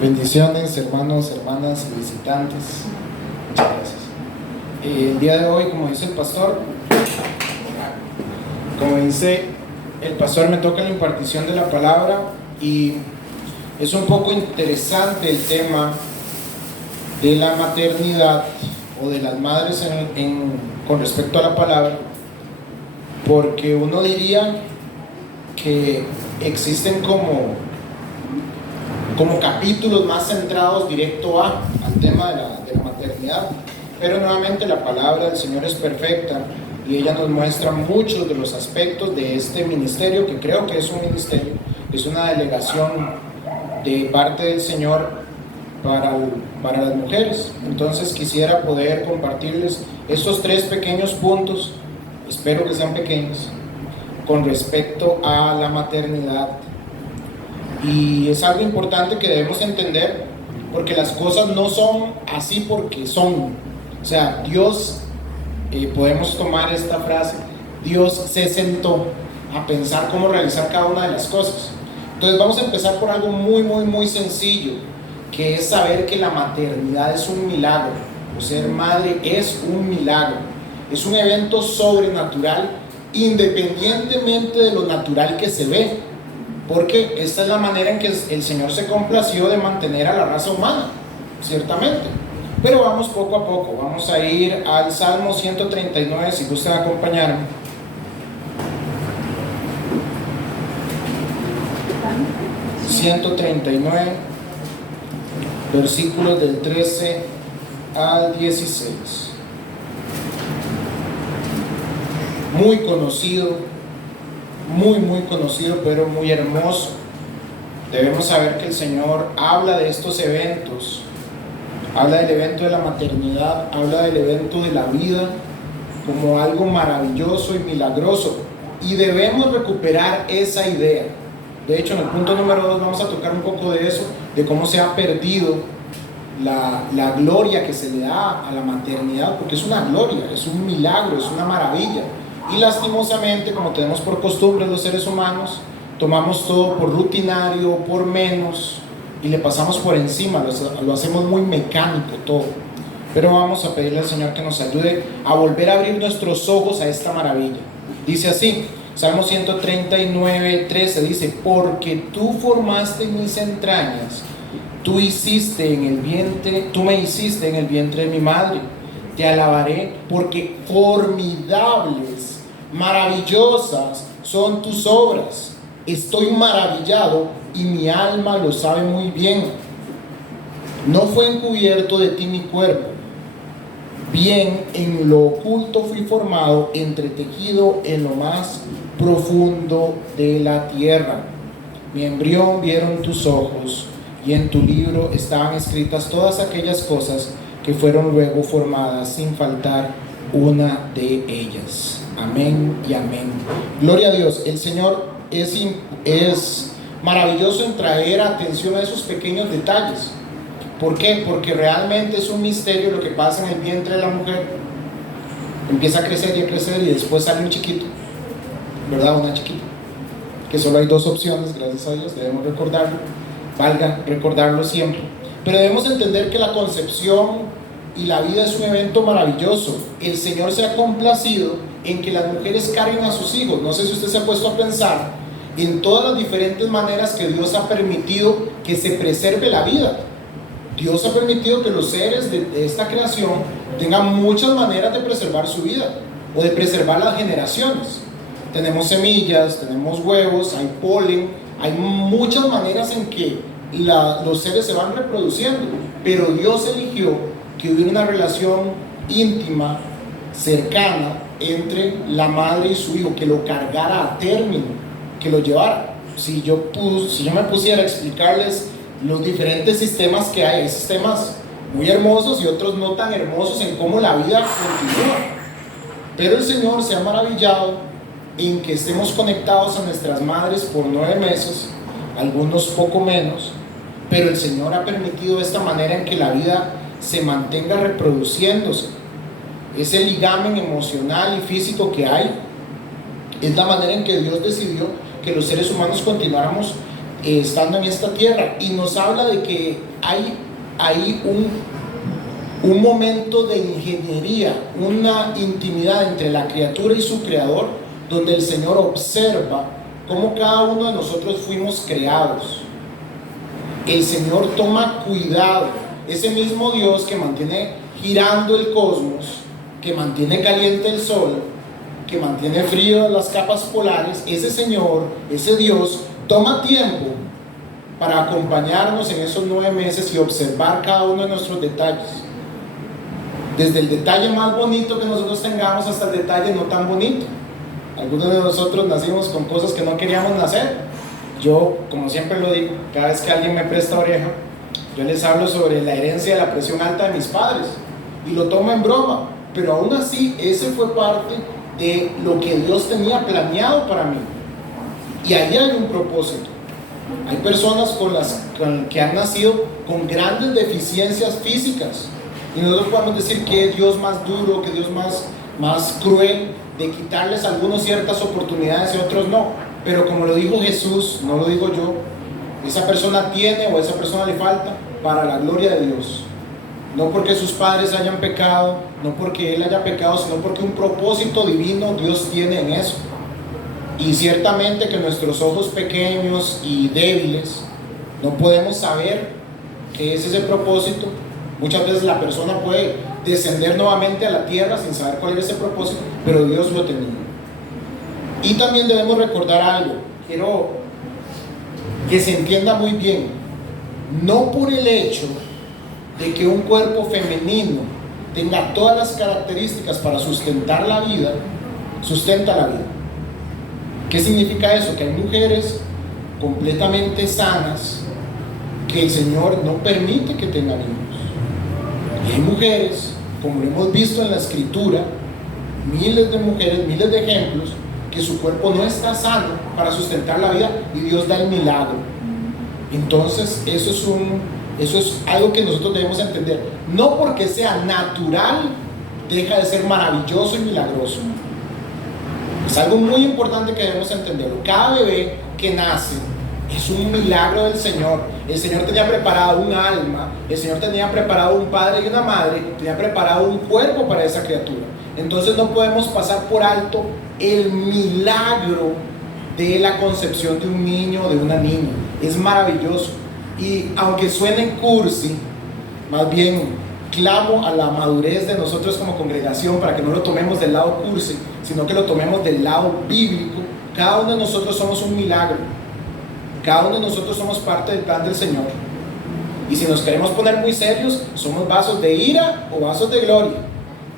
Bendiciones, hermanos, hermanas y visitantes. Muchas gracias. El día de hoy, como dice el pastor, me toca la impartición de la palabra y es un poco interesante el tema de la maternidad o de las madres con respecto a la palabra, porque uno diría que existen como capítulos más centrados directo al tema de la maternidad, pero nuevamente la palabra del Señor es perfecta y ella nos muestra muchos de los aspectos de este ministerio, que creo que es un ministerio, es una delegación de parte del Señor para las mujeres. Entonces quisiera poder compartirles estos 3 pequeños puntos, espero que sean pequeños, con respecto a la maternidad. Y es algo importante que debemos entender, porque las cosas no son así porque son. O sea, Dios, podemos tomar esta frase, Dios se sentó a pensar cómo realizar cada una de las cosas. Entonces vamos a empezar por algo muy sencillo, que es saber que la maternidad es un milagro, o ser madre es un milagro, es un evento sobrenatural, independientemente de lo natural que se ve. Porque esta es la manera en que el Señor se complació de mantener a la raza humana, ciertamente. Pero vamos poco a poco, vamos a ir al Salmo 139, si gustan acompañarme. ...139... versículos del 13 al 16. Muy conocido, muy conocido, pero muy hermoso. Debemos saber que el Señor habla de estos eventos, habla del evento de la maternidad, habla del evento de la vida como algo maravilloso y milagroso, y debemos recuperar esa idea. De hecho, en el punto número 2 vamos a tocar un poco de eso, de cómo se ha perdido la gloria que se le da a la maternidad, porque es una gloria, es un milagro, es una maravilla. Y lastimosamente, como tenemos por costumbre los seres humanos, tomamos todo por rutinario, por menos, y le pasamos por encima, lo hacemos muy mecánico todo. Pero vamos a pedirle al Señor que nos ayude a volver a abrir nuestros ojos a esta maravilla. Dice así, Salmo 139, 13, dice: porque tú formaste mis entrañas, tú me hiciste en el vientre de mi madre. Te alabaré porque formidables, maravillosas son tus obras. Estoy maravillado y mi alma lo sabe muy bien. No fue encubierto de ti mi cuerpo, bien en lo oculto fui formado, entretejido en lo más profundo de la tierra. Mi embrión vieron tus ojos, y en tu libro estaban escritas todas aquellas cosas que fueron luego formadas, sin faltar una de ellas. Amén y amén. Gloria a Dios. El Señor es maravilloso en traer atención a esos pequeños detalles. ¿Por qué? Porque realmente es un misterio lo que pasa en el vientre de la mujer. Empieza a crecer y después sale un chiquito, ¿verdad? Una chiquita, que solo hay 2 opciones, gracias a Dios, debemos recordarlo, valga recordarlo siempre. Pero debemos entender que la concepción y la vida es un evento maravilloso. El Señor se ha complacido en que las mujeres carguen a sus hijos. No sé si usted se ha puesto a pensar en todas las diferentes maneras que Dios ha permitido que se preserve la vida. Dios ha permitido que los seres de esta creación tengan muchas maneras de preservar su vida o de preservar las generaciones. Tenemos semillas, tenemos huevos, hay polen, hay muchas maneras en que los seres se van reproduciendo, pero Dios eligió que hubiera una relación íntima, cercana, entre la madre y su hijo, que lo cargara a término, que lo llevara. Si yo me pusiera a explicarles los diferentes sistemas que hay sistemas muy hermosos y otros no tan hermosos en cómo la vida continúa, pero el Señor se ha maravillado en que estemos conectados a nuestras madres por 9 meses, algunos poco menos, pero el Señor ha permitido esta manera en que la vida se mantenga reproduciéndose. Ese ligamen emocional y físico que hay es la manera en que Dios decidió que los seres humanos continuáramos estando en esta tierra, y nos habla de que hay un momento de ingeniería, una intimidad entre la criatura y su creador, donde el Señor observa cómo cada uno de nosotros fuimos creados. El Señor toma cuidado. Ese mismo Dios que mantiene girando el cosmos, que mantiene caliente el sol, que mantiene frío las capas polares, ese Señor, ese Dios, toma tiempo para acompañarnos en esos 9 meses y observar cada uno de nuestros detalles. Desde el detalle más bonito que nosotros tengamos hasta el detalle no tan bonito. Algunos de nosotros nacimos con cosas que no queríamos nacer. Yo, como siempre lo digo, cada vez que alguien me presta oreja, yo les hablo sobre la herencia de la presión alta de mis padres y lo tomo en broma, pero aún así ese fue parte de lo que Dios tenía planeado para mí. Y ahí hay un propósito. Hay personas que han nacido con grandes deficiencias físicas, y nosotros podemos decir que Dios más duro, que Dios más cruel, de quitarles a algunos ciertas oportunidades y a otros no. Pero como lo dijo Jesús, no lo digo yo, esa persona tiene o a esa persona le falta para la gloria de Dios. No porque sus padres hayan pecado, no porque él haya pecado, sino porque un propósito divino Dios tiene en eso. Y ciertamente que nuestros ojos pequeños y débiles no podemos saber qué es ese propósito. Muchas veces la persona puede descender nuevamente a la tierra sin saber cuál es ese propósito, pero Dios lo tenía. Y también debemos recordar algo, quiero que se entienda muy bien, no por el hecho de que un cuerpo femenino tenga todas las características para sustentar la vida, sustenta la vida. ¿Qué significa eso? Que hay mujeres completamente sanas que el Señor no permite que tengan hijos. Y hay mujeres, como lo hemos visto en la Escritura, miles de mujeres, miles de ejemplos, que su cuerpo no está sano para sustentar la vida y Dios da el milagro. Entonces eso es algo que nosotros debemos entender. No porque sea natural deja de ser maravilloso y milagroso. Es algo muy importante que debemos entenderlo. Cada bebé que nace es un milagro del Señor. El Señor tenía preparado un alma, el Señor tenía preparado un padre y una madre, tenía preparado un cuerpo para esa criatura. Entonces no podemos pasar por alto el milagro de la concepción de un niño o de una niña. Es maravilloso. Y aunque suene cursi, más bien clamo a la madurez de nosotros como congregación para que no lo tomemos del lado cursi, sino que lo tomemos del lado bíblico. Cada uno de nosotros somos un milagro. Cada uno de nosotros somos parte del plan del Señor. Y si nos queremos poner muy serios, somos vasos de ira o vasos de gloria.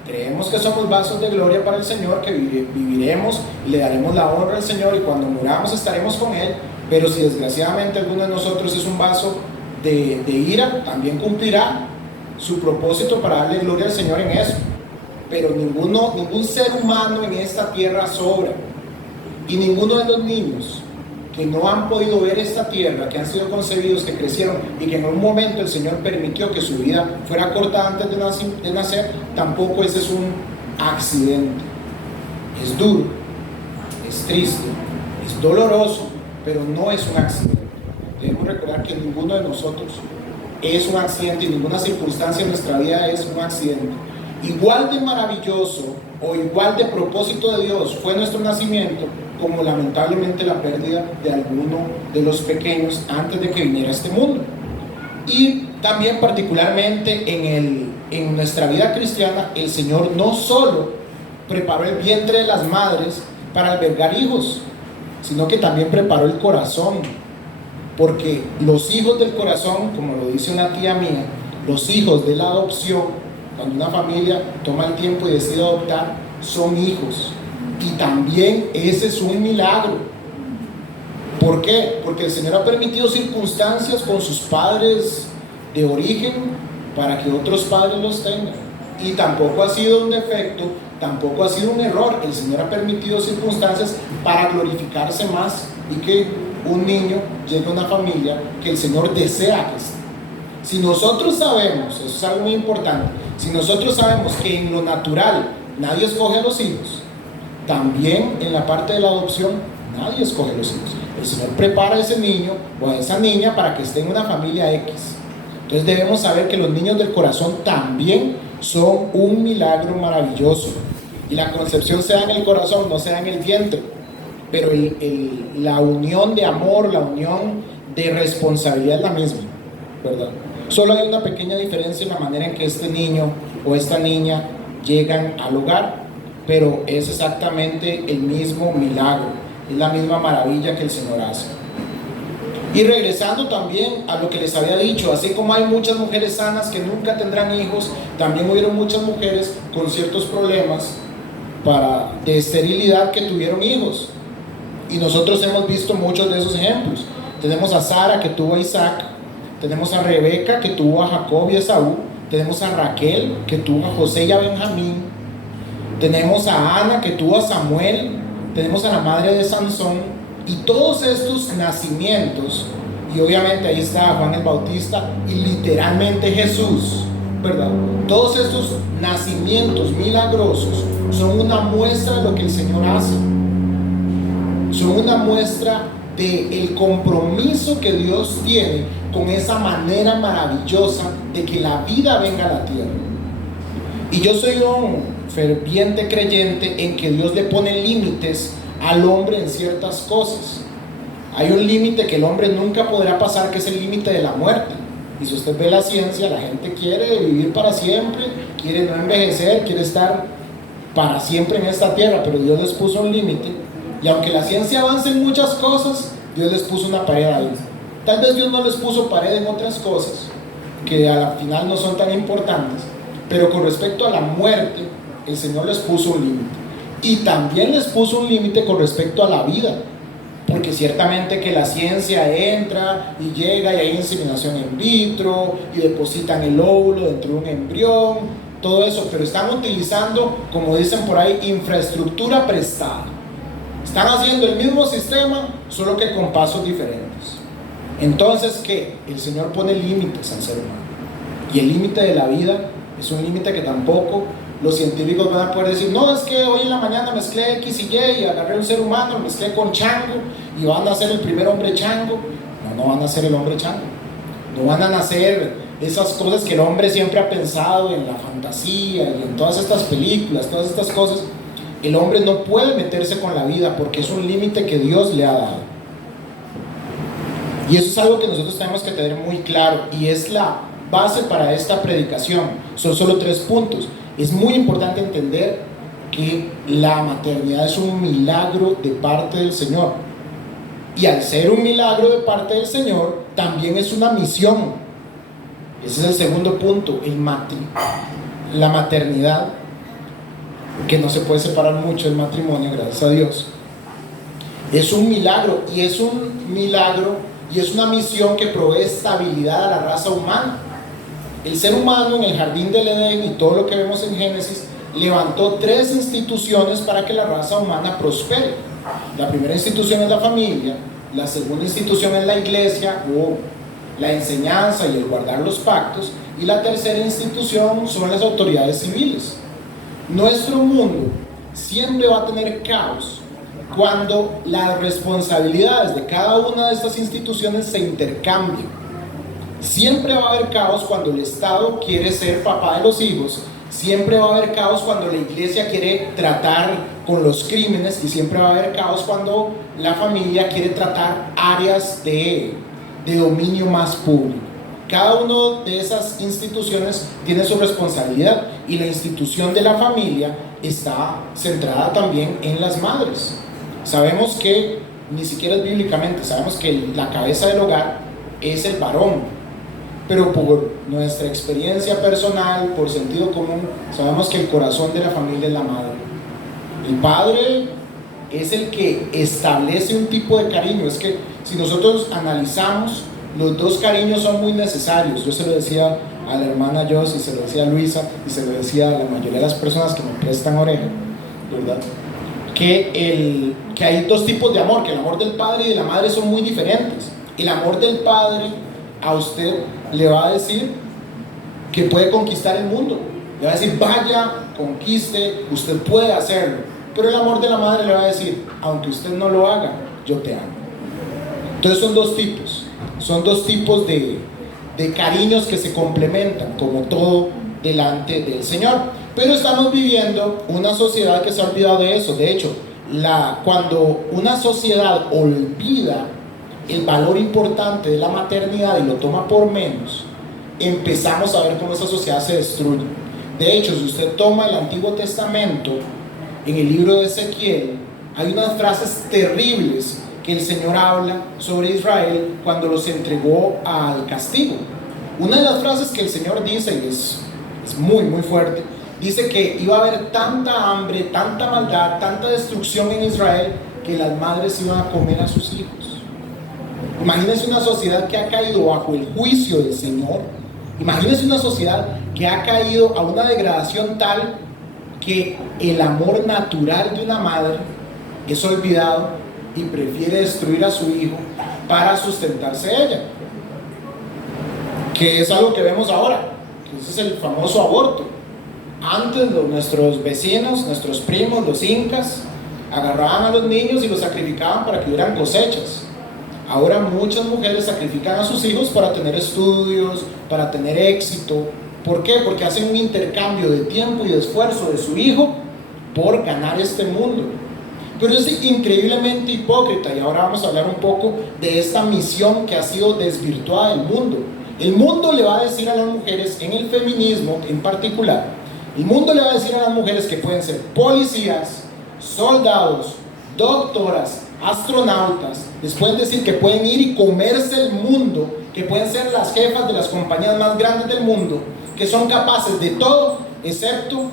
Creemos que somos vasos de gloria para el Señor, que viviremos y le daremos la honra al Señor, y cuando muramos estaremos con Él. Pero si desgraciadamente alguno de nosotros es un vaso de ira, también cumplirá su propósito para darle gloria al Señor en eso. Pero ningún ser humano en esta tierra sobra. Y ninguno de los niños que no han podido ver esta tierra, que han sido concebidos, que crecieron y que en un momento el Señor permitió que su vida fuera corta antes de nacer, tampoco ese es un accidente. Es duro, es triste, es doloroso, pero no es un accidente. Debemos recordar que ninguno de nosotros es un accidente y ninguna circunstancia en nuestra vida es un accidente. Igual de maravilloso o igual de propósito de Dios fue nuestro nacimiento, como lamentablemente la pérdida de alguno de los pequeños antes de que viniera a este mundo. Y también particularmente en nuestra vida cristiana, el Señor no solo preparó el vientre de las madres para albergar hijos, sino que también preparó el corazón, porque los hijos del corazón, como lo dice una tía mía, los hijos de la adopción, cuando una familia toma el tiempo y decide adoptar, son hijos. Y también ese es un milagro. ¿Por qué? Porque el Señor ha permitido circunstancias con sus padres de origen para que otros padres los tengan. Y tampoco ha sido un defecto, tampoco ha sido un error. El Señor ha permitido circunstancias para glorificarse más y que un niño llegue a una familia que el Señor desea que esté. Si nosotros sabemos, eso es algo muy importante, si nosotros sabemos que en lo natural nadie escoge a los hijos, también en la parte de la adopción nadie escoge a los hijos. El Señor prepara a ese niño o a esa niña para que esté en una familia X. Entonces debemos saber que los niños del corazón también son un milagro maravilloso. Y la concepción se da en el corazón, no se da en el vientre. Pero la unión de amor, la unión de responsabilidad es la misma, ¿verdad? Solo hay una pequeña diferencia en la manera en que este niño o esta niña llegan al hogar, pero es exactamente el mismo milagro, es la misma maravilla que el Señor hace. Y regresando también a lo que les había dicho, así como hay muchas mujeres sanas que nunca tendrán hijos, también hubieron muchas mujeres con ciertos problemas de esterilidad que tuvieron hijos. Y nosotros hemos visto muchos de esos ejemplos. Tenemos a Sara que tuvo a Isaac, tenemos a Rebeca que tuvo a Jacob y a Esaú, tenemos a Raquel que tuvo a José y a Benjamín, tenemos a Ana que tuvo a Samuel, tenemos a la madre de Sansón. Y todos estos nacimientos, y obviamente ahí está Juan el Bautista y literalmente Jesús, ¿verdad? Todos estos nacimientos milagrosos son una muestra de lo que el Señor hace. Son una muestra del compromiso que Dios tiene con esa manera maravillosa de que la vida venga a la tierra. Y yo soy un ferviente creyente en que Dios le pone límites al hombre en ciertas cosas. Hay un límite que el hombre nunca podrá pasar, que es el límite de la muerte. Y si usted ve la ciencia, la gente quiere vivir para siempre, quiere no envejecer, quiere estar para siempre en esta tierra, pero Dios les puso un límite. Y aunque la ciencia avance en muchas cosas, Dios les puso una pared ahí. Tal vez Dios no les puso pared en otras cosas que al final no son tan importantes, pero con respecto a la muerte, el Señor les puso un límite. Y también les puso un límite con respecto a la vida, porque ciertamente que la ciencia entra y llega y hay inseminación in vitro y depositan el óvulo dentro de un embrión, todo eso, pero están utilizando, como dicen por ahí, infraestructura prestada. Están haciendo el mismo sistema, solo que con pasos diferentes. Entonces, ¿qué? El Señor pone límites al ser humano. Y el límite de la vida es un límite que tampoco los científicos van a poder decir, no, es que hoy en la mañana mezclé X y Y y agarré un ser humano, lo mezclé con chango y van a ser el primer hombre chango. No, no van a ser el hombre chango. No van a nacer esas cosas que el hombre siempre ha pensado en la fantasía y en todas estas películas, todas estas cosas. El hombre no puede meterse con la vida porque es un límite que Dios le ha dado. Y eso es algo que nosotros tenemos que tener muy claro y es la base para esta predicación. Son solo 3 puntos. Es muy importante entender que la maternidad es un milagro de parte del Señor. Y al ser un milagro de parte del Señor, también es una misión. Ese es el segundo punto, la maternidad, que no se puede separar mucho del matrimonio, gracias a Dios. Es un milagro y es una misión que provee estabilidad a la raza humana. El ser humano en el jardín del Edén y todo lo que vemos en Génesis levantó 3 instituciones para que la raza humana prospere. La primera institución es la familia, la segunda institución es la iglesia o la enseñanza y el guardar los pactos, y la tercera institución son las autoridades civiles. Nuestro mundo siempre va a tener caos cuando las responsabilidades de cada una de estas instituciones se intercambian. Siempre va a haber caos cuando el Estado quiere ser papá de los hijos, siempre va a haber caos cuando la iglesia quiere tratar con los crímenes y siempre va a haber caos cuando la familia quiere tratar áreas de dominio más público. Cada una de esas instituciones tiene su responsabilidad y la institución de la familia está centrada también en las madres. Sabemos que, ni siquiera es bíblicamente, sabemos que la cabeza del hogar es el varón. Pero por nuestra experiencia personal, por sentido común, sabemos que el corazón de la familia es la madre. El padre es el que establece un tipo de cariño. Es que si nosotros analizamos, los 2 cariños son muy necesarios. Yo se lo decía a la hermana Jos y se lo decía a Luisa y se lo decía a la mayoría de las personas que me prestan oreja, ¿verdad? Que hay 2 tipos de amor, que el amor del padre y de la madre son muy diferentes. El amor del padre a usted le va a decir que puede conquistar el mundo, le va a decir vaya, conquiste, usted puede hacerlo. Pero el amor de la madre le va a decir, aunque usted no lo haga, yo te amo. Entonces son dos tipos de cariños que se complementan, como todo delante del Señor. Pero estamos viviendo una sociedad que se ha olvidado de eso. De hecho, cuando una sociedad olvida el valor importante de la maternidad y lo toma por menos, empezamos a ver cómo esa sociedad se destruye. De hecho, si usted toma el Antiguo Testamento, en el libro de Ezequiel, hay unas frases terribles que el Señor habla sobre Israel cuando los entregó al castigo. Una de las frases que el Señor dice, y es muy muy fuerte, dice que iba a haber tanta hambre, tanta maldad, tanta destrucción en Israel, que las madres iban a comer a sus hijos. Imagínense una sociedad que ha caído bajo el juicio del Señor. Imagínense una sociedad que ha caído a una degradación tal que el amor natural de una madre es olvidado y prefiere destruir a su hijo para sustentarse ella, que es algo que vemos ahora, que ese es el famoso aborto. Antes nuestros vecinos, nuestros primos, los incas, agarraban a los niños y los sacrificaban para que hubieran cosechas. Ahora muchas mujeres sacrifican a sus hijos para tener estudios, para tener éxito. ¿Por qué? Porque hacen un intercambio de tiempo y de esfuerzo de su hijo por ganar este mundo. Pero es increíblemente hipócrita, y ahora vamos a hablar un poco de esta misión que ha sido desvirtuada del mundo. El mundo le va a decir a las mujeres, en el feminismo en particular, el mundo le va a decir a las mujeres que pueden ser policías, soldados, doctoras, astronautas. Les pueden decir que pueden ir y comerse el mundo, que pueden ser las jefas de las compañías más grandes del mundo, que son capaces de todo excepto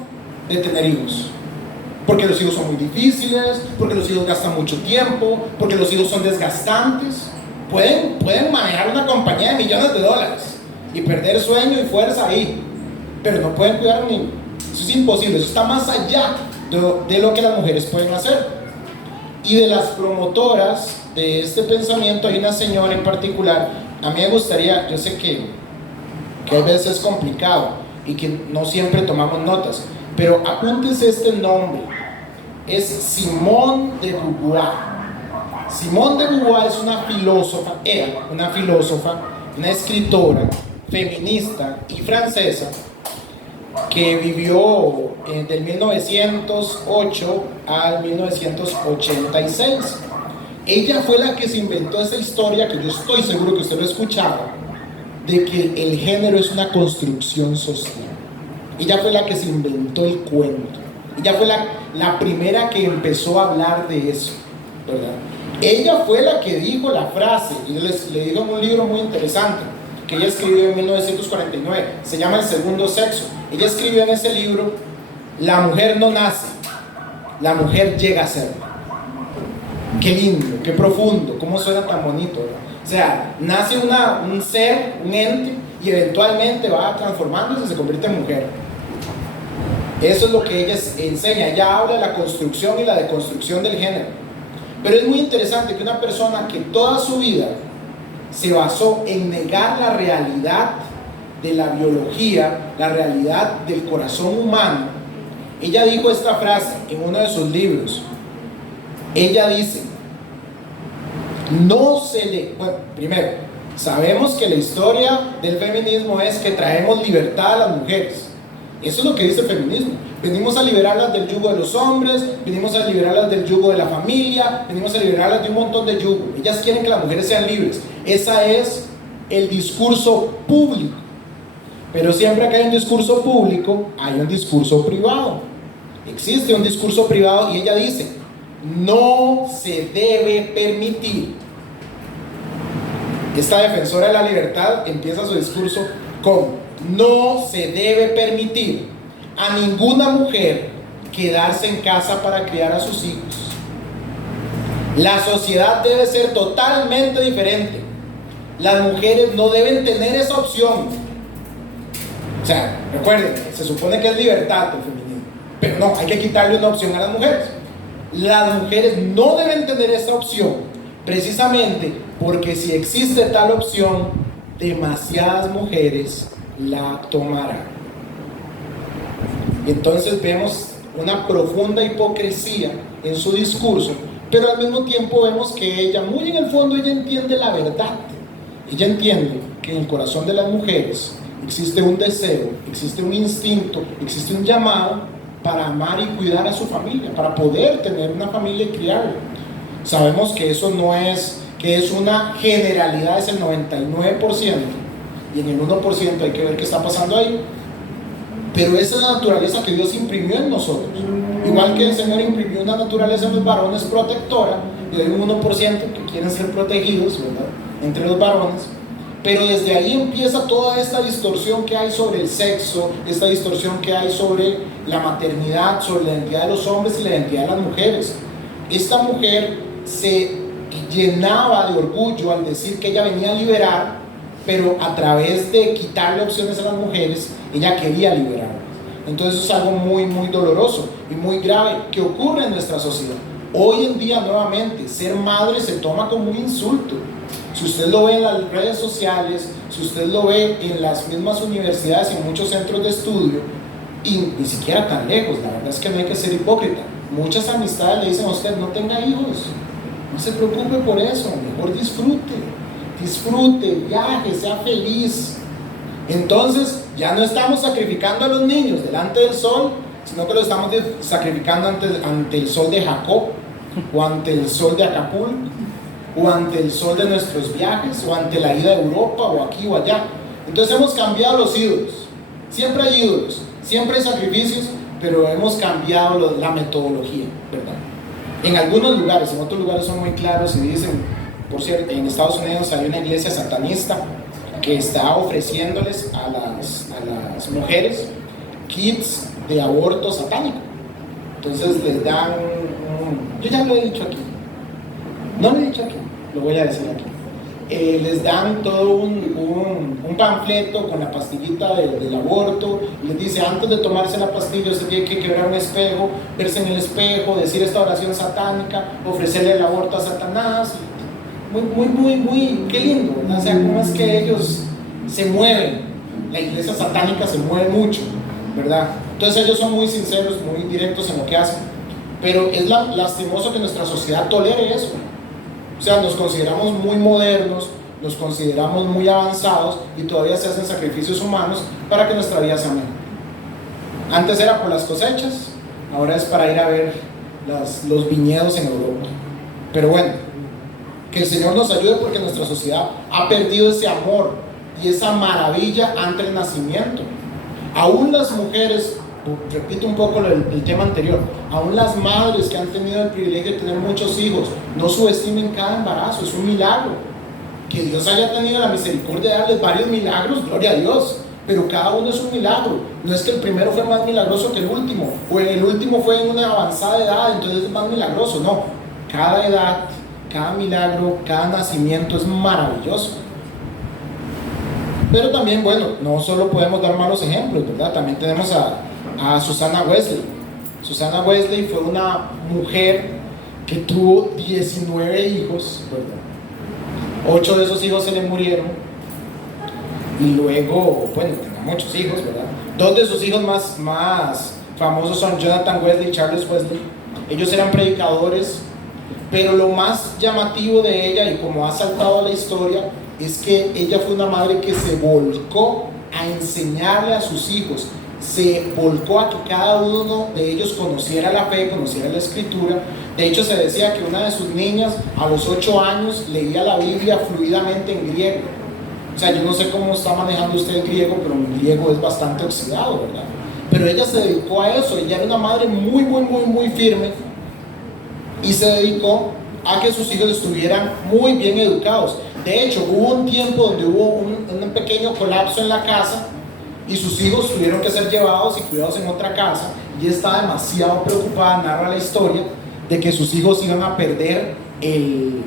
de tener hijos. Porque los hijos son muy difíciles, porque los hijos gastan mucho tiempo, porque los hijos son desgastantes. Pueden manejar una compañía de millones de dólares y perder sueño y fuerza ahí, pero no pueden cuidar a un niño. Eso es imposible, eso está más allá de lo que las mujeres pueden hacer. Y de las promotoras de este pensamiento hay una señora en particular. A mí me gustaría, yo sé que a veces es complicado y que no siempre tomamos notas, pero apúntense este nombre. Es Simone de Beauvoir. Simone de Beauvoir es una filósofa, una escritora feminista y francesa que vivió del 1908 al 1986. Ella fue la que se inventó esa historia, que yo estoy seguro que usted lo ha escuchado, de que el género es una construcción social. Ella fue la que se inventó el cuento. Ella fue la primera que empezó a hablar de eso, ¿verdad? Ella fue la que dijo la frase, y le digo en un libro muy interesante que ella escribió en 1949, se llama El Segundo Sexo. Ella escribió en ese libro: la mujer no nace, la mujer llega a ser. Qué lindo, qué profundo, cómo suena tan bonito, ¿verdad? O sea, nace un ser, un ente, y eventualmente va transformándose y se convierte en mujer. Eso es lo que ella enseña. Ella habla de la construcción y la deconstrucción del género. Pero es muy interesante que una persona que toda su vida se basó en negar la realidad de la biología, la realidad del corazón humano, ella dijo esta frase en uno de sus libros. Ella dice: bueno, primero, sabemos que la historia del feminismo es que traemos libertad a las mujeres. Eso es lo que dice el feminismo. Venimos a liberarlas del yugo de los hombres, venimos a liberarlas del yugo de la familia, venimos a liberarlas de un montón de yugo. Ellas quieren que las mujeres sean libres. Ese es el discurso público. Pero siempre que hay un discurso público, hay un discurso privado. Existe un discurso privado, y ella dice: no se debe permitir. Esta defensora de la libertad empieza su discurso con: no se debe permitir a ninguna mujer quedarse en casa para criar a sus hijos. La sociedad debe ser totalmente diferente. Las mujeres no deben tener esa opción. O sea, recuerden, se supone que es libertad el feminismo, pero no, hay que quitarle una opción a las mujeres. Las mujeres no deben tener esa opción, precisamente porque si existe tal opción, demasiadas mujeres la tomarán. Entonces vemos una profunda hipocresía en su discurso, Pero al mismo tiempo vemos que ella, muy en el fondo, ella entiende la verdad. Ella entiende que en el corazón de las mujeres existe un deseo, existe un instinto, existe un llamado para amar y cuidar a su familia, para poder tener una familia y criarla. Sabemos que eso no es, que es una generalidad, es el 99%, y en el 1% hay que ver qué está pasando ahí. Pero esa es la naturaleza que Dios imprimió en nosotros. Igual que el Señor imprimió una naturaleza en los varones protectora, y hay un 1% que quieren ser protegidos, ¿verdad?, entre los varones. Pero desde ahí empieza toda esta distorsión que hay sobre el sexo, esta distorsión que hay sobre la maternidad, sobre la identidad de los hombres y la identidad de las mujeres. Esta mujer se llenaba de orgullo al decir que ella venía a liberar, pero a través de quitarle opciones a las mujeres, ella quería liberar. Entonces eso es algo muy, muy doloroso y muy grave que ocurre en nuestra sociedad. Hoy en día, nuevamente, ser madre se toma como un insulto. Si usted lo ve en las redes sociales, si usted lo ve en las mismas universidades y en muchos centros de estudio, y ni siquiera tan lejos, la verdad es que no hay que ser hipócrita. Muchas amistades le dicen a usted: no tenga hijos, no se preocupe por eso, mejor disfrute, viaje, sea feliz. Entonces ya no estamos sacrificando a los niños delante del sol, sino que lo estamos sacrificando ante el sol de Jacob, o ante el sol de Acapulco, o ante el sol de nuestros viajes, o ante la ida a Europa, o aquí o allá. Entonces hemos cambiado los ídolos. Siempre hay ídolos, siempre hay sacrificios, pero hemos cambiado la metodología, ¿verdad? En algunos lugares, en otros lugares son muy claros y dicen, por cierto, en Estados Unidos hay una iglesia satanista que está ofreciéndoles a las mujeres kits de aborto satánico. Entonces les dan yo ya lo he dicho aquí, no lo he dicho aquí, lo voy a decir aquí. Les dan todo un panfleto con la pastillita del aborto. Les dice: antes de tomarse la pastilla usted tiene que quebrar un espejo, verse en el espejo, decir esta oración satánica, ofrecerle el aborto a Satanás. Muy, qué lindo, ¿verdad? O sea, cómo es que ellos se mueven. La iglesia satánica se mueve mucho, ¿verdad? Entonces ellos son muy sinceros, muy directos en lo que hacen. Pero es lastimoso que nuestra sociedad tolere eso. O sea, nos consideramos muy modernos, nos consideramos muy avanzados, y todavía se hacen sacrificios humanos para que nuestra vida sea mejor. Antes era por las cosechas, ahora es para ir a ver los viñedos en Europa. Pero bueno, que el Señor nos ayude, porque nuestra sociedad ha perdido ese amor y esa maravilla ante el nacimiento. Aún las mujeres, repito un poco el tema anterior, aún las madres que han tenido el privilegio de tener muchos hijos, no subestimen cada embarazo, es un milagro. Que Dios haya tenido la misericordia de darles varios milagros, gloria a Dios, pero cada uno es un milagro. No es que el primero fue más milagroso que el último, o el último fue en una avanzada edad, entonces es más milagroso. No, cada edad, cada milagro, cada nacimiento es maravilloso. Pero también, bueno, no solo podemos dar malos ejemplos, ¿verdad? También tenemos a Susana Wesley. Susana Wesley fue una mujer que tuvo 19 hijos, ¿verdad? 8 de esos hijos se le murieron, y luego, bueno, tenía muchos hijos, ¿verdad? 2 de sus hijos más famosos son Jonathan Wesley y Charles Wesley. Ellos eran predicadores, pero lo más llamativo de ella, y como ha saltado a la historia, es que ella fue una madre que se volcó a enseñarle a sus hijos, se volcó a que cada uno de ellos conociera la fe, conociera la escritura. De hecho, se decía que una de sus niñas a los 8 años leía la Biblia fluidamente en griego. O sea, yo no sé cómo está manejando usted el griego, pero mi griego es bastante oxidado, ¿verdad? Pero ella se dedicó a eso. Ella era una madre muy firme, y se dedicó a que sus hijos estuvieran muy bien educados. De hecho, hubo un tiempo donde hubo un pequeño colapso en la casa, y sus hijos tuvieron que ser llevados y cuidados en otra casa, y ella estaba demasiado preocupada, narra la historia, de que sus hijos iban a perder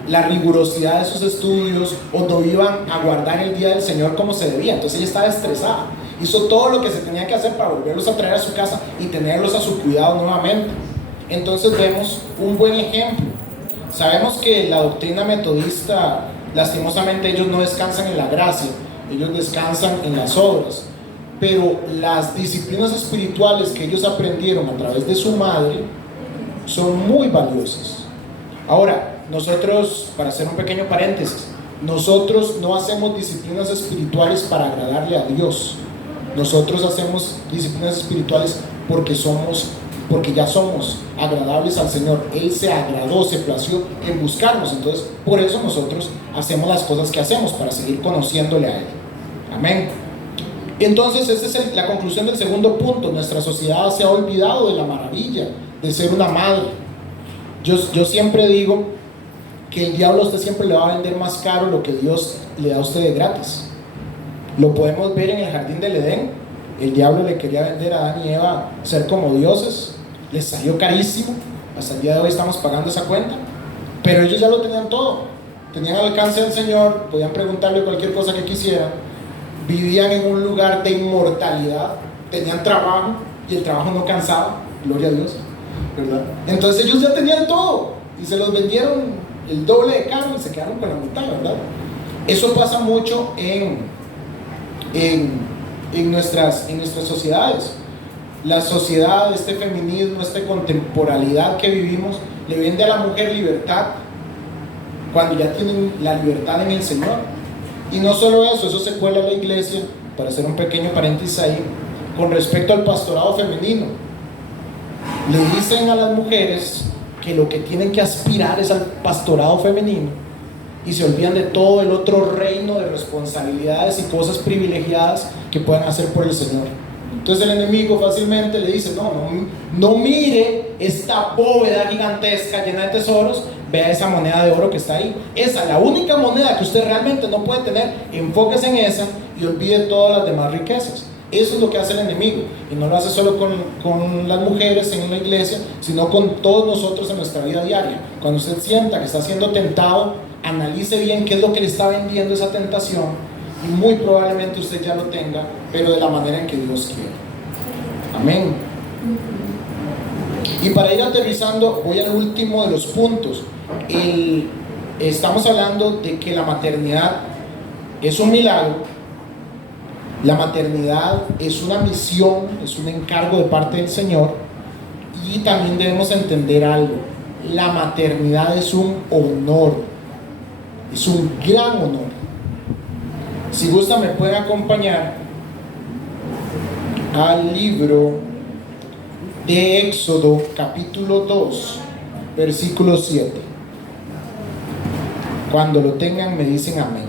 la rigurosidad de sus estudios, o no iban a guardar el día del Señor como se debía. Entonces ella estaba estresada, hizo todo lo que se tenía que hacer para volverlos a traer a su casa y tenerlos a su cuidado nuevamente. Entonces vemos un buen ejemplo. Sabemos que la doctrina metodista, lastimosamente, ellos no descansan en la gracia, ellos descansan en las obras. Pero las disciplinas espirituales que ellos aprendieron a través de su madre son muy valiosas. Ahora, nosotros, para hacer un pequeño paréntesis, nosotros no hacemos disciplinas espirituales para agradarle a Dios. Nosotros hacemos disciplinas espirituales porque ya somos agradables al Señor. Él se agradó, se plació en buscarnos. Entonces, por eso nosotros hacemos las cosas que hacemos, para seguir conociéndole a Él. Amén. Entonces, esta es la conclusión del segundo punto. Nuestra sociedad se ha olvidado de la maravilla de ser una madre. Yo siempre digo que el diablo a usted siempre le va a vender más caro lo que Dios le da a usted de gratis. Lo podemos ver en el jardín del Edén. El diablo le quería vender a Adán y Eva ser como dioses. Les salió carísimo. Hasta el día de hoy estamos pagando esa cuenta. Pero ellos ya lo tenían todo. Tenían al alcance del Señor. Podían preguntarle cualquier cosa que quisieran. Vivían en un lugar de inmortalidad. Tenían trabajo y el trabajo no cansaba. Gloria a Dios, ¿verdad? Entonces ellos ya tenían todo y se los vendieron el doble de caro y se quedaron con la mitad, ¿verdad? Eso pasa mucho en nuestras sociedades. La sociedad, este feminismo, esta contemporaneidad que vivimos, le vende a la mujer libertad cuando ya tienen la libertad en el Señor. Y no solo eso se cuela a la iglesia, para hacer un pequeño paréntesis ahí, con respecto al pastorado femenino. Le dicen a las mujeres que lo que tienen que aspirar es al pastorado femenino y se olvidan de todo el otro reino de responsabilidades y cosas privilegiadas que pueden hacer por el Señor. Entonces el enemigo fácilmente le dice: no mire esta bóveda gigantesca llena de tesoros, vea esa moneda de oro que está ahí. Esa es la única moneda que usted realmente no puede tener. Enfóquese en esa y olvide todas las demás riquezas. Eso es lo que hace el enemigo, y no lo hace solo con las mujeres en la iglesia, sino con todos nosotros en nuestra vida diaria. Cuando usted sienta que está siendo tentado, analice bien qué es lo que le está vendiendo esa tentación, y muy probablemente usted ya lo tenga, pero de la manera en que Dios quiere. Amén. Y para ir aterrizando, voy al último de los puntos. Estamos hablando de que la maternidad es un milagro. La maternidad es una misión, es un encargo de parte del Señor, y también debemos entender algo: la maternidad es un honor, es un gran honor. Si gusta, me pueden acompañar al libro de Éxodo, capítulo 2, versículo 7. Cuando lo tengan, me dicen amén.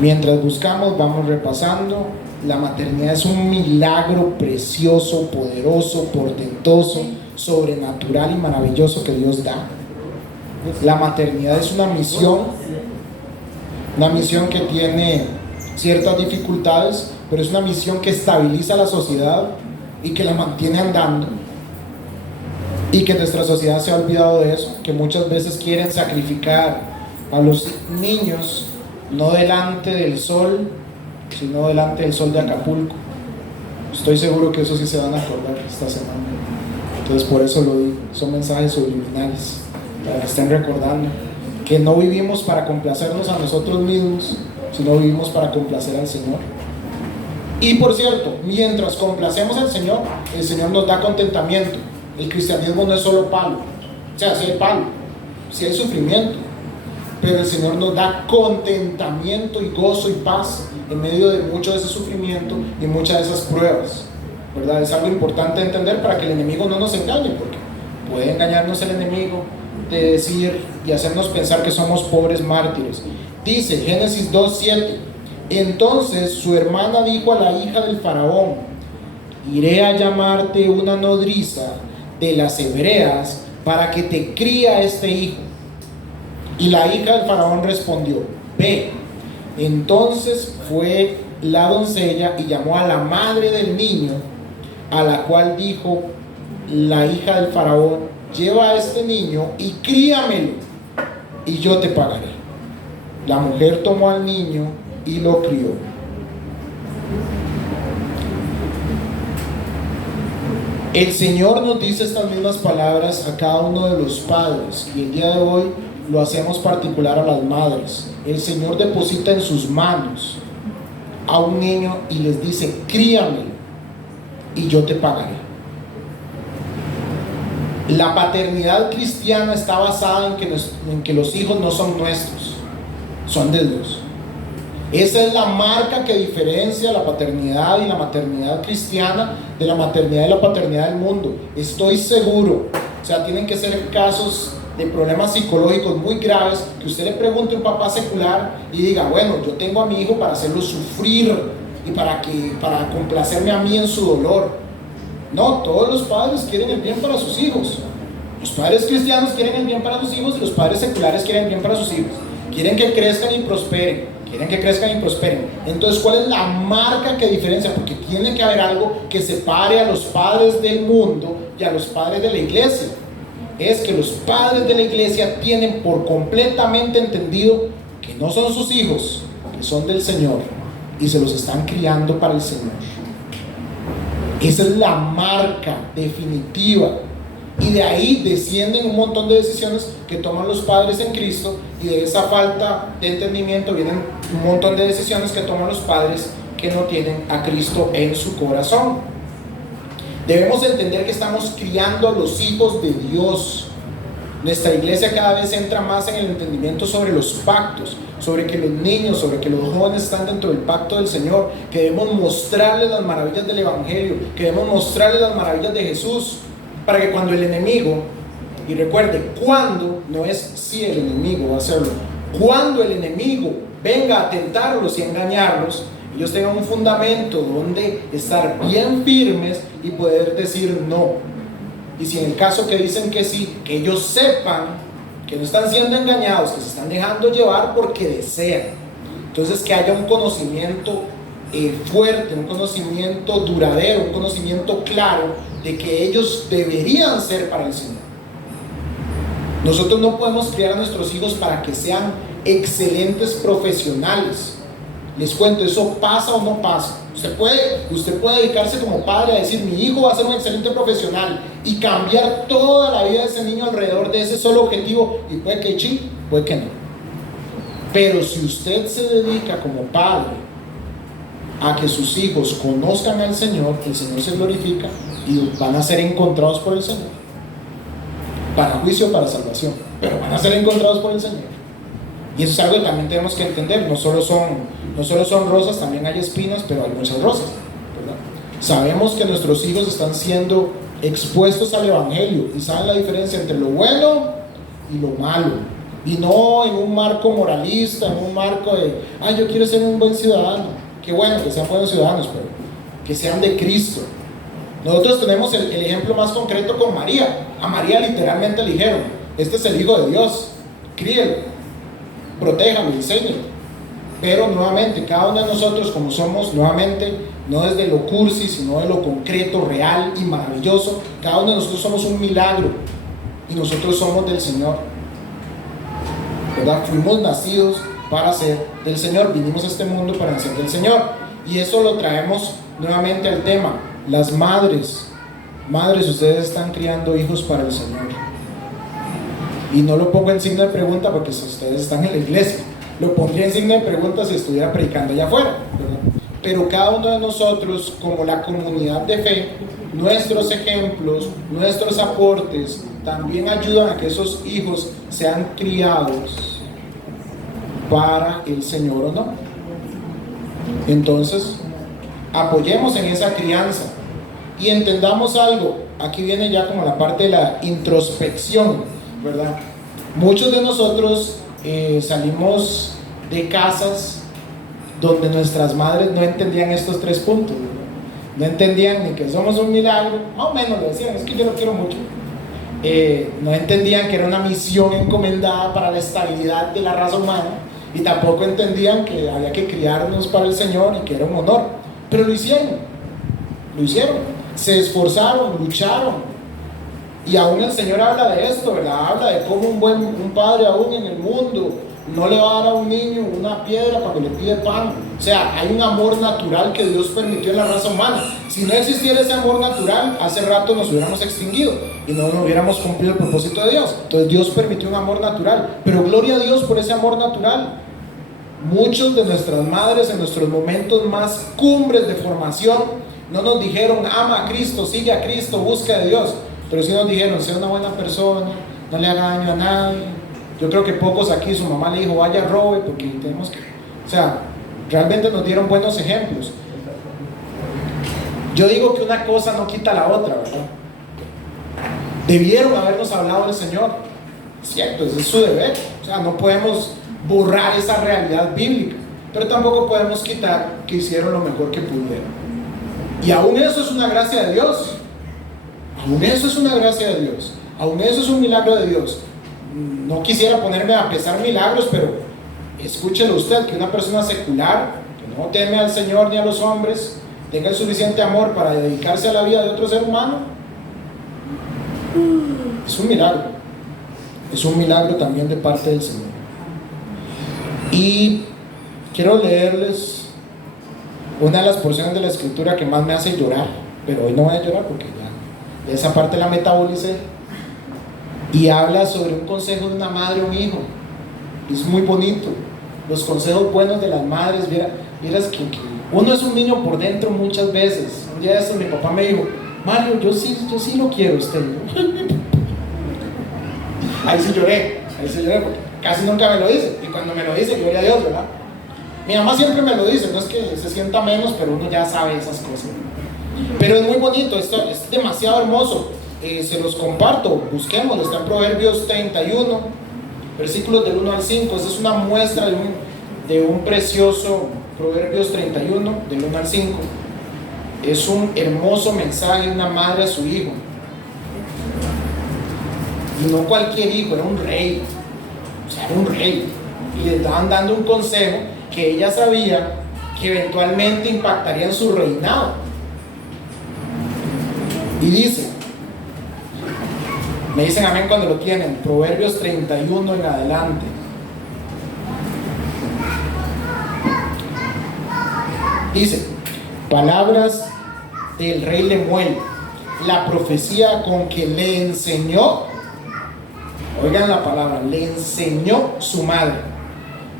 Mientras buscamos, vamos repasando. La maternidad es un milagro precioso, poderoso, portentoso, sobrenatural y maravilloso que Dios da. La maternidad es una misión que tiene ciertas dificultades, pero es una misión que estabiliza la sociedad y que la mantiene andando. Y que nuestra sociedad se ha olvidado de eso, que muchas veces quieren sacrificar a los niños, no delante del sol, sino delante del sol de Acapulco. Estoy seguro que eso sí se van a acordar esta semana. Entonces por eso lo digo, son mensajes subliminales, para que estén recordando que no vivimos para complacernos a nosotros mismos, sino vivimos para complacer al Señor. Y por cierto, mientras complacemos al Señor, el Señor nos da contentamiento. El cristianismo no es solo palo, o sea, sí hay palo, sí hay sufrimiento, pero el Señor nos da contentamiento y gozo y paz en medio de mucho de ese sufrimiento y muchas de esas pruebas, ¿verdad? Es algo importante entender para que el enemigo no nos engañe, porque puede engañarnos el enemigo de decir y hacernos pensar que somos pobres mártires. Dice Génesis 2:7: entonces su hermana dijo a la hija del faraón: iré a llamarte una nodriza de las hebreas para que te cría este hijo. Y la hija del faraón respondió: ve. Entonces fue la doncella y llamó a la madre del niño, a la cual dijo la hija del faraón: lleva a este niño y críamelo, y yo te pagaré. La mujer tomó al niño y lo crió. El Señor nos dice estas mismas palabras a cada uno de los padres, y el día de hoy lo hacemos particular a las madres. El Señor deposita en sus manos a un niño y les dice: críamelo. y yo te pagaré. La paternidad cristiana está basada en que los hijos no son nuestros, son de Dios. Esa es la marca que diferencia la paternidad y la maternidad cristiana de la maternidad y la paternidad del mundo. Estoy seguro, o sea, tienen que ser casos de problemas psicológicos muy graves, que usted le pregunte a un papá secular y diga, bueno, yo tengo a mi hijo para hacerlo sufrir y para complacerme a mí en su dolor. No, todos los padres quieren el bien para sus hijos. Los padres cristianos quieren el bien para sus hijos y los padres seculares quieren el bien para sus hijos. Quieren que crezcan y prosperen. Entonces, ¿cuál es la marca que diferencia? Porque tiene que haber algo que separe a los padres del mundo y a los padres de la iglesia. Es que los padres de la iglesia tienen por completamente entendido que no son sus hijos, que son del Señor, y se los están criando para el Señor. Esa es la marca definitiva. Y de ahí descienden un montón de decisiones que toman los padres en Cristo, y de esa falta de entendimiento vienen un montón de decisiones que toman los padres que no tienen a Cristo en su corazón. Debemos entender que estamos criando a los hijos de Dios. Nuestra iglesia cada vez entra más en el entendimiento sobre los pactos, sobre que los niños, sobre que los jóvenes están dentro del pacto del Señor, que debemos mostrarles las maravillas del Evangelio, que debemos mostrarles las maravillas de Jesús, para que cuando el enemigo, y recuerde, cuando, no es si el enemigo va a hacerlo, cuando el enemigo venga a tentarlos y a engañarlos, ellos tengan un fundamento donde estar bien firmes y poder decir no. Y si en el caso que dicen que sí, que ellos sepan que no están siendo engañados, que se están dejando llevar porque desean. Entonces, que haya un conocimiento fuerte, un conocimiento duradero, un conocimiento claro de que ellos deberían ser para el Señor. Nosotros no podemos criar a nuestros hijos para que sean excelentes profesionales. Les cuento, ¿eso pasa o no pasa? Usted puede dedicarse como padre a decir, mi hijo va a ser un excelente profesional, y cambiar toda la vida de ese niño alrededor de ese solo objetivo, y puede que sí, puede que no. Pero si usted se dedica como padre a que sus hijos conozcan al Señor, el Señor se glorifica y van a ser encontrados por el Señor, para juicio o para salvación, pero van a ser encontrados por el Señor. Y eso es algo que también tenemos que entender. No solo son rosas, también hay espinas, pero hay muchas rosas, ¿verdad? Sabemos que nuestros hijos están siendo expuestos al Evangelio y saben la diferencia entre lo bueno y lo malo, y no en un marco moralista, en un marco de yo quiero ser un buen ciudadano. Qué bueno que sean buenos ciudadanos, pero que sean de Cristo. Nosotros tenemos el ejemplo más concreto con María. A María literalmente le dijeron, este es el Hijo de Dios, críelo, protéjalo, enséñelo. Pero nuevamente, cada uno de nosotros, como somos, nuevamente, no desde lo cursi, sino de lo concreto, real y maravilloso, cada uno de nosotros somos un milagro, y nosotros somos del Señor, ¿verdad? Fuimos nacidos para ser del Señor, vinimos a este mundo para ser del Señor. Y eso lo traemos nuevamente al tema. Las madres, ustedes están criando hijos para el Señor. Y no lo pongo en signo de pregunta porque ustedes están en la iglesia. Lo pondría en signo de pregunta si estuviera predicando allá afuera, ¿verdad? Pero cada uno de nosotros, como la comunidad de fe, nuestros ejemplos, nuestros aportes, también ayudan a que esos hijos sean criados para el Señor, ¿o no? Entonces, apoyemos en esa crianza y entendamos algo. Aquí viene ya como la parte de la introspección, ¿verdad? Muchos de nosotros salimos de casas donde nuestras madres no entendían estos 3 puntos, ¿verdad? No entendían ni que somos un milagro, más o menos lo decían, es que yo lo quiero mucho. No entendían que era una misión encomendada para la estabilidad de la raza humana, y tampoco entendían que había que criarnos para el Señor y que era un honor. Pero lo hicieron, se esforzaron, lucharon. Y aún el Señor habla de esto, ¿verdad? Habla de cómo un padre aún en el mundo no le va a dar a un niño una piedra para que le pida pan. O sea, hay un amor natural que Dios permitió en la raza humana. Si no existiera ese amor natural, hace rato nos hubiéramos extinguido y no hubiéramos cumplido el propósito de Dios. Entonces Dios permitió un amor natural, pero gloria a Dios por ese amor natural. Muchos de nuestras madres en nuestros momentos más cumbres de formación No nos dijeron, ama a Cristo, sigue a Cristo, busca a Dios. Pero sí nos dijeron, sea una buena persona, no le haga daño a nadie. Yo creo que pocos aquí, su mamá le dijo, vaya, robe, porque tenemos que... O sea, realmente nos dieron buenos ejemplos. Yo digo que una cosa no quita la otra, ¿verdad? Debieron habernos hablado del Señor. Cierto, ese es su deber. O sea, no podemos borrar esa realidad bíblica, pero tampoco podemos quitar que hicieron lo mejor que pudieron. Y aún eso es una gracia de Dios. Aún eso es una gracia de Dios. Aún eso es un milagro de Dios. No quisiera ponerme a pesar milagros, pero escúchelo usted, que una persona secular, que no teme al Señor ni a los hombres, tenga el suficiente amor para dedicarse a la vida de otro ser humano, es un milagro. Es un milagro también de parte del Señor. Y quiero leerles una de las porciones de la Escritura que más me hace llorar, pero hoy no voy a llorar porque ya esa parte la metabolicé. Y habla sobre un consejo de una madre a un hijo. Es muy bonito. Los consejos buenos de las madres. Vieras que uno es un niño por dentro muchas veces. Un día de eso mi papá me dijo, Mario, yo sí lo quiero a usted. Ahí sí lloré porque casi nunca me lo dice. Y cuando me lo dice, gloria a Dios, ¿verdad? Mi mamá siempre me lo dice, no es que se sienta menos, pero uno ya sabe esas cosas. Pero es muy bonito, esto es demasiado hermoso. Se los comparto, busquémoslo, está en Proverbios 31, versículos del 1 al 5. Esta es una muestra de un precioso Proverbios 31, del 1 al 5. Es un hermoso mensaje de una madre a su hijo. Y no cualquier hijo, era un rey. O sea, era un rey. Y le estaban dando un consejo que ella sabía que eventualmente impactaría en su reinado. Y dice, me dicen amén cuando lo tienen, Proverbios 31 en adelante. Dice, palabras del rey Lemuel, la profecía con que le enseñó, oigan la palabra, le enseñó su madre.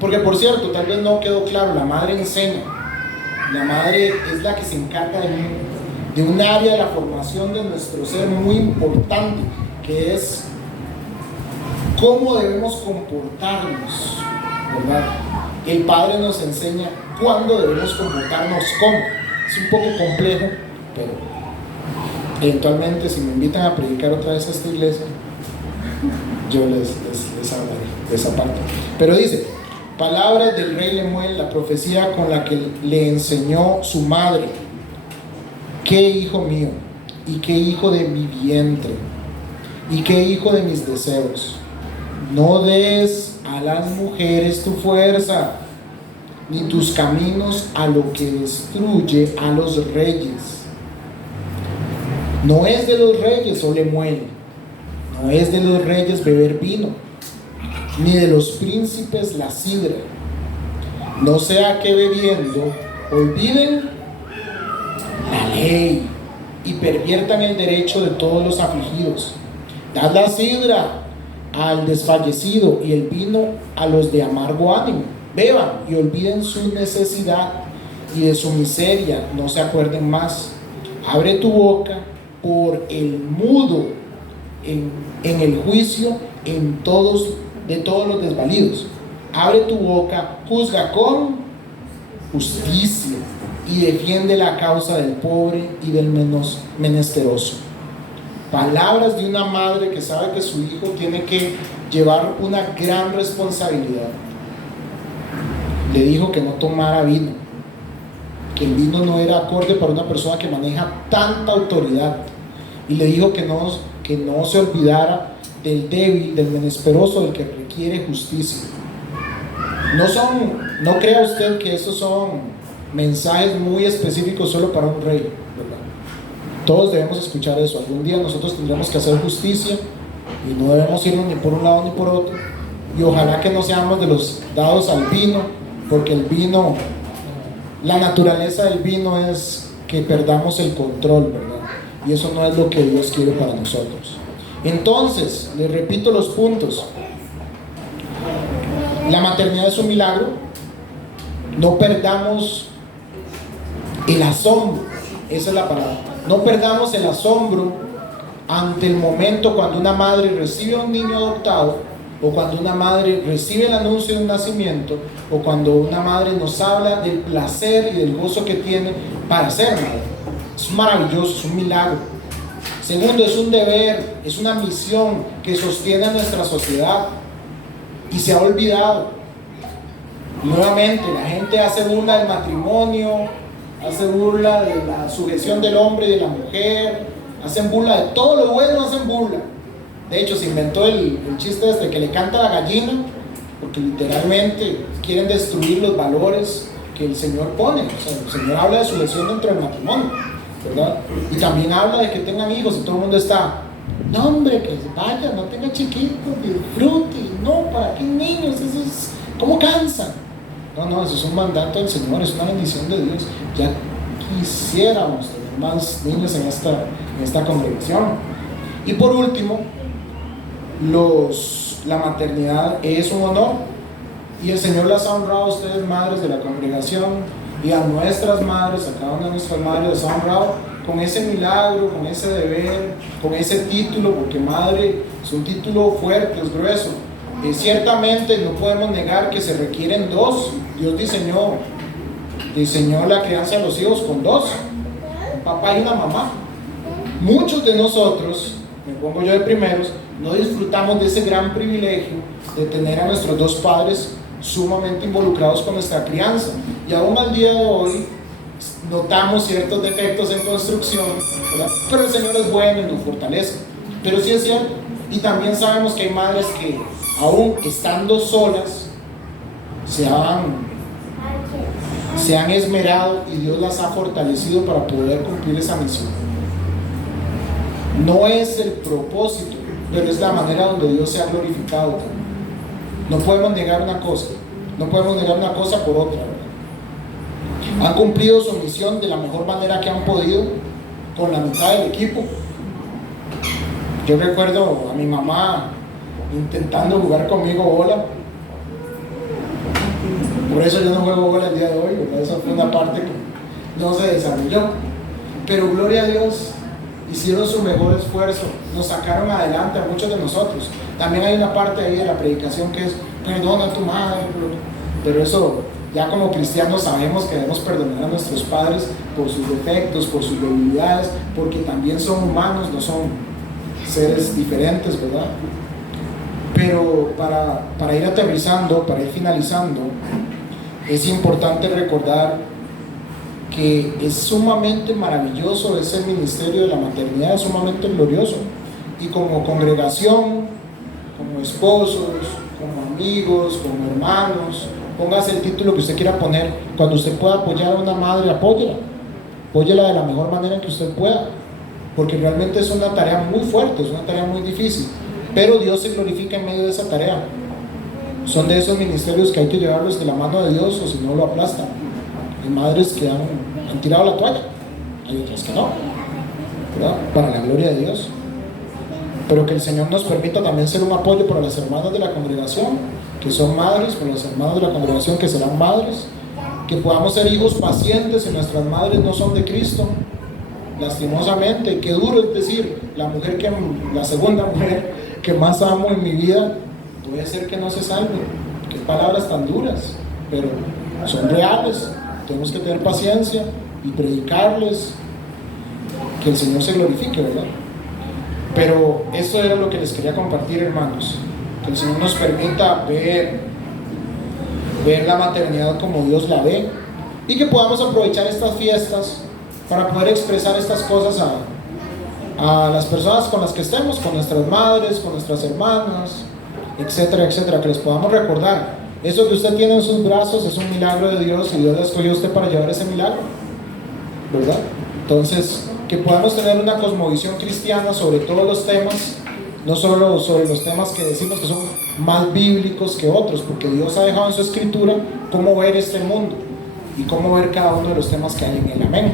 Porque por cierto, tal vez no quedó claro, la madre enseña. La madre es la que se encarga de un área de la formación de nuestro ser muy importante, que es cómo debemos comportarnos, ¿verdad? El Padre nos enseña cuándo debemos comportarnos, cómo. Es un poco complejo, pero eventualmente si me invitan a predicar otra vez a esta iglesia, yo les hablaré de esa parte. Pero dice, palabras del rey Lemuel, la profecía con la que le enseñó su madre. ¿Qué hijo mío? ¿Y qué hijo de mi vientre? ¿Y qué hijo de mis deseos? No des a las mujeres tu fuerza, ni tus caminos a lo que destruye a los reyes. No es de los reyes, oh Lemuel, no es de los reyes beber vino, ni de los príncipes la sidra. No sea que bebiendo olviden la ley y perviertan el derecho de todos los afligidos. Dad la sidra al desfallecido y el vino a los de amargo ánimo. Beban y olviden su necesidad y de su miseria no se acuerden más. Abre tu boca por el mudo en el juicio de todos los desvalidos. Abre tu boca, juzga con justicia y defiende la causa del pobre y del menesteroso. Palabras de una madre que sabe que su hijo tiene que llevar una gran responsabilidad. Le dijo que no tomara vino, que el vino no era acorde para una persona que maneja tanta autoridad, y le dijo que no se olvidara del débil, del menesteroso, del que requiere justicia. No crea usted que esos son mensajes muy específicos solo para un rey, ¿verdad? Todos debemos escuchar eso. Algún día nosotros tendremos que hacer justicia y no debemos irnos ni por un lado ni por otro. Y ojalá que no seamos de los dados al vino, porque el vino, la naturaleza del vino es que perdamos el control, ¿verdad? Y eso no es lo que Dios quiere para nosotros. Entonces, les repito los puntos. La maternidad es un milagro. No perdamos el asombro Esa es la palabra. No perdamos el asombro ante el momento cuando una madre recibe a un niño adoptado, o cuando una madre recibe el anuncio de un nacimiento, o cuando una madre nos habla del placer y del gozo que tiene para ser madre. Es maravilloso, es un milagro. Segundo, es un deber, es una misión que sostiene a nuestra sociedad y se ha olvidado. Nuevamente, la gente hace burla del matrimonio, hace burla de la sujeción del hombre y de la mujer, hacen burla de todo lo bueno, hacen burla. De hecho, se inventó el chiste este que le canta la gallina, porque literalmente quieren destruir los valores que el Señor pone. O sea, el Señor habla de sujeción dentro del matrimonio, ¿verdad? Y también habla de que tengan hijos y todo el mundo está, no hombre, que vaya, no tenga chiquitos, disfrute, no, ¿para qué niños? Eso es, ¿cómo cansan? No, eso es un mandato del Señor, es una bendición de Dios. Ya quisiéramos tener más niños en esta congregación. Y por último, la maternidad es un honor, y el Señor las ha honrado a ustedes, madres de la congregación, y a nuestras madres, a cada una de nuestras madres las ha honrado con ese milagro, con ese deber, con ese título, porque madre es un título fuerte, es grueso. Ciertamente no podemos negar que se requieren dos. Dios diseñó la crianza de los hijos con dos, un papá y una mamá. Muchos de nosotros, me pongo yo de primeros, no disfrutamos de ese gran privilegio de tener a nuestros dos padres sumamente involucrados con nuestra crianza, y aún al día de hoy notamos ciertos defectos en construcción, ¿verdad? Pero el Señor es bueno y nos fortalece. Pero sí es cierto, y también sabemos que hay madres que aún estando solas se han esmerado y Dios las ha fortalecido para poder cumplir esa misión. No es el propósito, pero es la manera donde Dios se ha glorificado también. No podemos negar una cosa por otra, ¿verdad? Han cumplido su misión de la mejor manera que han podido con la mitad del equipo. Yo recuerdo a mi mamá intentando jugar conmigo bola. Por eso yo no juego bola el día de hoy, ¿verdad? Esa fue una parte que no se desarrolló. Pero gloria a Dios, hicieron su mejor esfuerzo, nos sacaron adelante a muchos de nosotros. También hay una parte ahí de la predicación que es perdona a tu madre, pero eso ya como cristianos sabemos que debemos perdonar a nuestros padres por sus defectos, por sus debilidades, porque también son humanos, no son seres diferentes, ¿verdad? Pero para ir aterrizando, para ir finalizando, es importante recordar que es sumamente maravilloso ese ministerio de la maternidad, es sumamente glorioso, y como congregación, como esposos, como amigos, como hermanos, póngase el título que usted quiera poner. Cuando usted pueda apoyar a una madre, apóyela de la mejor manera en que usted pueda, porque realmente es una tarea muy fuerte, es una tarea muy difícil, pero Dios se glorifica en medio de esa tarea. Son de esos ministerios que hay que llevarlos de la mano de Dios, o si no lo aplastan. Hay madres que han tirado la toalla, hay otras que no, ¿verdad? Para la gloria de Dios. Pero que el Señor nos permita también ser un apoyo para las hermanas de la congregación que son madres, para los hermanos de la congregación que serán madres, que podamos ser hijos pacientes si nuestras madres no son de Cristo. Lastimosamente, qué duro es decir, la segunda mujer que más amo en mi vida puede ser que no se salve. Qué palabras tan duras, pero son reales. Tenemos que tener paciencia y predicarles que el Señor se glorifique, ¿verdad? Pero esto era lo que les quería compartir, hermanos. Que el Señor nos permita ver la maternidad como Dios la ve, y que podamos aprovechar estas fiestas para poder expresar estas cosas a las personas con las que estemos, con nuestras madres, con nuestras hermanas, etcétera, etcétera. Que les podamos recordar, eso que usted tiene en sus brazos es un milagro de Dios, y Dios le escogió a usted para llevar ese milagro, ¿verdad? Entonces, que podamos tener una cosmovisión cristiana sobre todos los temas, no solo sobre los temas que decimos que son más bíblicos que otros, porque Dios ha dejado en su escritura cómo ver este mundo y cómo ver cada uno de los temas que hay en él. Amén.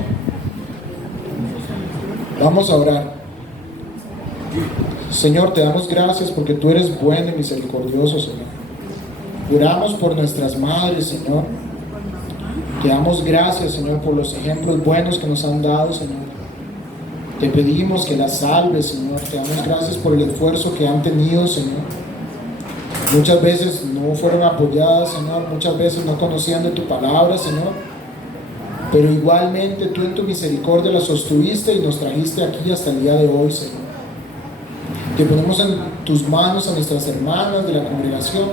Vamos a orar. Señor, te damos gracias porque tú eres bueno y misericordioso, Señor. Oramos por nuestras madres, Señor, Te damos gracias, Señor, por los ejemplos buenos que nos han dado, Señor. Te pedimos que las salves, Señor. Te damos gracias por el esfuerzo que han tenido, Señor. Muchas veces no fueron apoyadas, Señor. Muchas veces no conocían de tu palabra, Señor. Pero igualmente tú en tu misericordia las sostuviste y nos trajiste aquí hasta el día de hoy, Señor. Te ponemos en tus manos a nuestras hermanas de la congregación,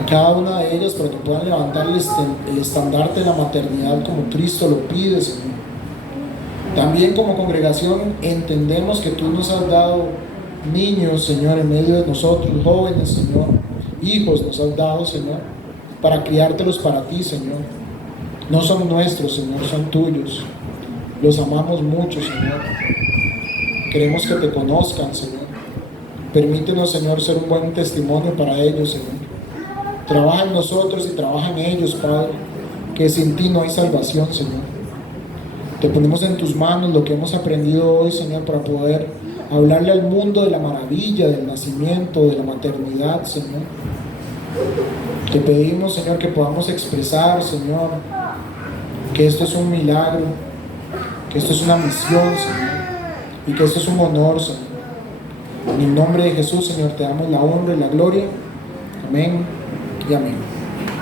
a cada una de ellas, para que puedan levantar el estandarte de la maternidad como Cristo lo pide, Señor. También como congregación entendemos que tú nos has dado niños, Señor, en medio de nosotros, jóvenes, Señor, hijos nos has dado, Señor, para criártelos para ti, Señor. No son nuestros, Señor, son tuyos. Los amamos mucho, Señor. Queremos que te conozcan, Señor. Permítenos, Señor, ser un buen testimonio para ellos, Señor. Trabaja en nosotros y trabaja en ellos, Padre, que sin ti no hay salvación, Señor. Te ponemos en tus manos lo que hemos aprendido hoy, Señor, para poder hablarle al mundo de la maravilla del nacimiento, de la maternidad, Señor. Te pedimos, Señor, que podamos expresar, Señor, que esto es un milagro, que esto es una misión, Señor, y que esto es un honor, Señor. En el nombre de Jesús, Señor, te damos la honra y la gloria. Amén y amén.